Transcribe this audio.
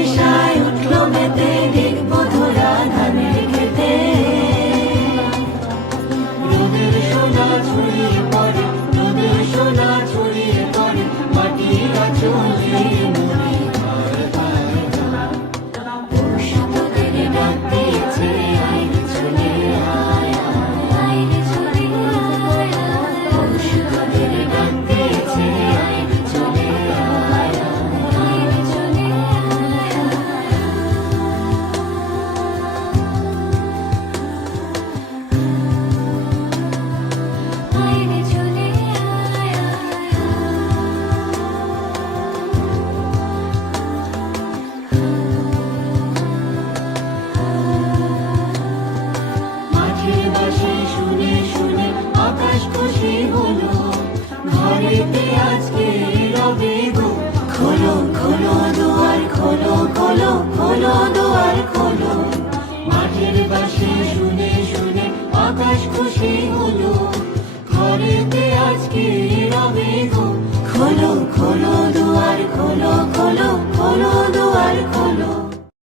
নেশায় উঠলো মেতে দেখবো ধরা ধানের খেতে। রোদের সোনা ছড়িয়ে পড়ে, রোদের সোনা ছড়িয়ে পড়ে মাটির আঁচলে মনে হায় হায় হায়। পরশ তোদের ডাক দিয়েছে আয় রে চলে আয় আয় রে চলে আয় আয়। পরশ তোদের ডাক দিয়েছে আয় রে চলে আয় আয় রে চলে আয় আয়। আয় রে চলে আয় আয়। মাঝের বাঁশি শুনে শুনে আকাশ খুশি হলো, ঘরেতে আজকে রবে গো। খোলো খোলো দুয়ার খোলো খোলো খোলো দুয়ার খোলো। মাঝের বাঁশি শুনে শুনে আকাশ খুশি হলো, ঘরেতে আজকে রবে গো। খোলো খোলো দুয়ার খোলো খোলো খোলো দুয়ার খোলো।